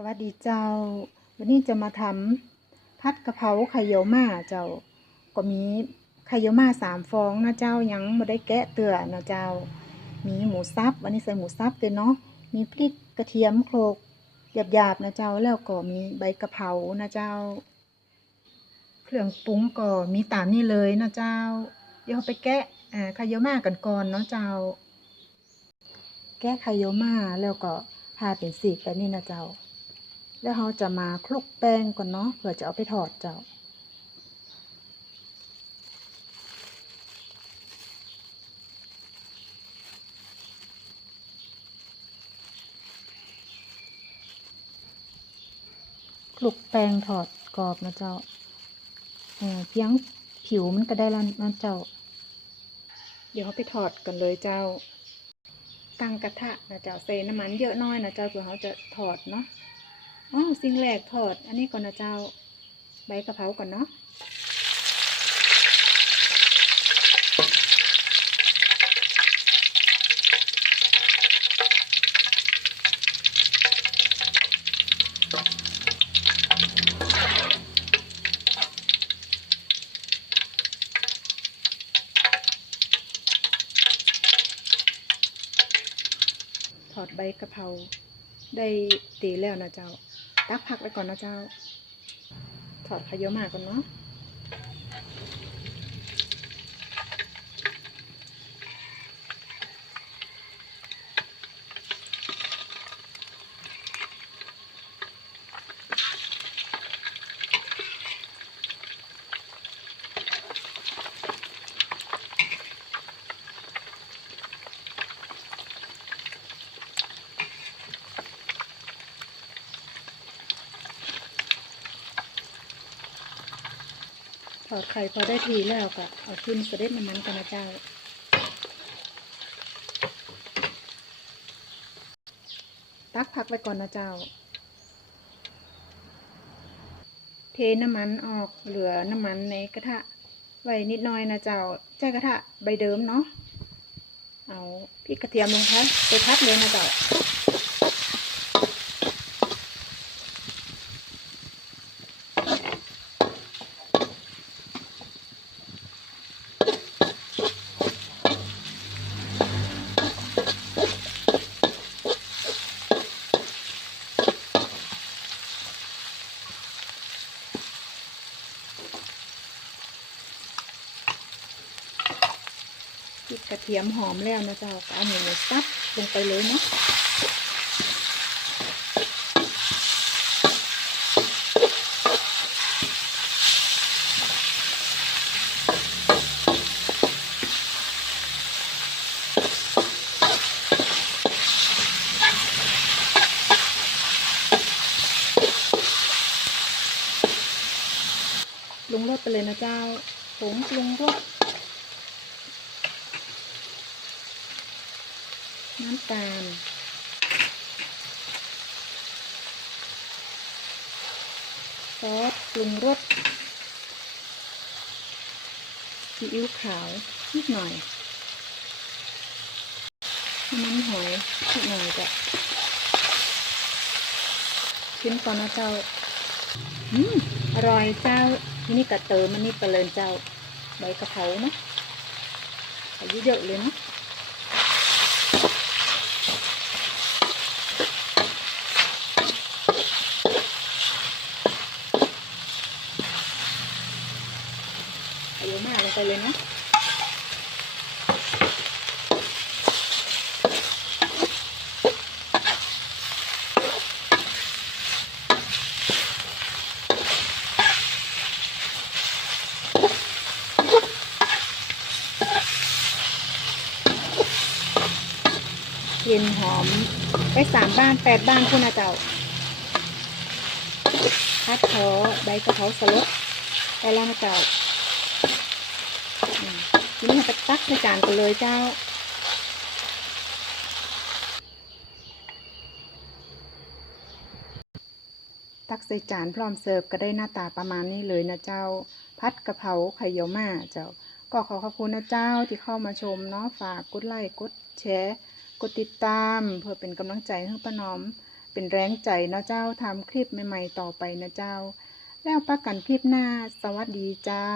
สวัสดีเจ้า วันนี้จะมาทำผัดกะเพราไข่เยี่ยวม่าเจ้า ก็มีไข่เยี่ยวม่าสามฟองนะเจ้ายังไม่ได้แกะเตือนะเจ้า มีหมูสับวันนี้ใส่หมูสับเลยเนาะมีพริกกระเทียมโคลกหยาบๆนะเจ้าแล้วก็มีใบกะเพรานะเจ้า เครื่องปรุงก็มีตามนี้เลยนะเจ้า เดี๋ยวไปแกะไข่เยี่ยวม่ากันก่อนเนาะเจ้า แกะไข่เยี่ยวม่าแล้วก็ผ่าเป็นสีแบบนี้นะเจ้า แล้วเราจะมาคลุกแป้งก่อนเนาะเพื่อจะเอาไปทอดเจ้าคลุกแป้งทอดกรอบนะเจ้าเพียงผิวมันก็ได้แล้วนะเจ้า เดี๋ยวเขาไปทอดกันเลยเจ้าตั้งกระทะนะเจ้าใส่น้ำมันเยอะน้อยนะเจ้าเพื่อเขาจะทอดเนาะ อ๋อสิ่งแรกทอด อันนี้ก่อนนะเจ้า ใบกะเพราก่อนเนาะถอดใบกะเพราได้ตีแล้วนะเจ้า ตักผักไว้ก่อนนะเจ้า ถอดขยอมาก่อนเนาะ ถอดไข่พอได้ทีแล้วก็เอาขึ้นเสด็จน้ำมันกันนะเจ้า ตักผักไว้ก่อนนะเจ้า เทน้ำมันออกเหลือน้ำมันในกระทะไว้นิดหน่อยนะเจ้าใช้กระทะใบเดิมเนาะเอาพริกกระเทียมลงไปไปพัดเลยนะเจ้า พริกกระเทียมหอมแล้วนะเจ้าเอาหมูสับลงไปเลยเนาะลงรสไปเลยนะเจ้าผงปรุงรส น้ำตาล ซอสปรุงรสซีอิ๊วขาวนิดหน่อย น้ำหอยนิดหน่อยจ้ะชิมก่อนนะเจ้า อืม อร่อยเจ้า ที่นี่กระเติมมันนี่ไปเลยเจ้า ใบกะเพราเนาะใส่เยอะๆเลยเนาะ เอมาลงไปเลยนะกลิ่นหอมไปสามบ้านแปดบ้านคุณนะเจ้าพัดเขอใบกระเพราสลดไปแล้วนะเจ้า ทีนี้ไปตักใส่จานกันเลยเจ้า ตักใส่จานพร้อมเสิร์ฟก็ได้หน้าตาประมาณนี้เลยนะเจ้า พัดกะเพราไข่เยี่ยวม่าเจ้า ก็ขอขอบคุณนะเจ้าที่เข้ามาชมเนาะฝากกดไลค์กดแชร์กดติดตามเพื่อเป็นกำลังใจให้ป้าน้อม เป็นแรงใจนะเจ้าทำคลิปใหม่ ๆ ต่อไปนะเจ้า แล้วปักกันคลิปหน้า สวัสดีเจ้า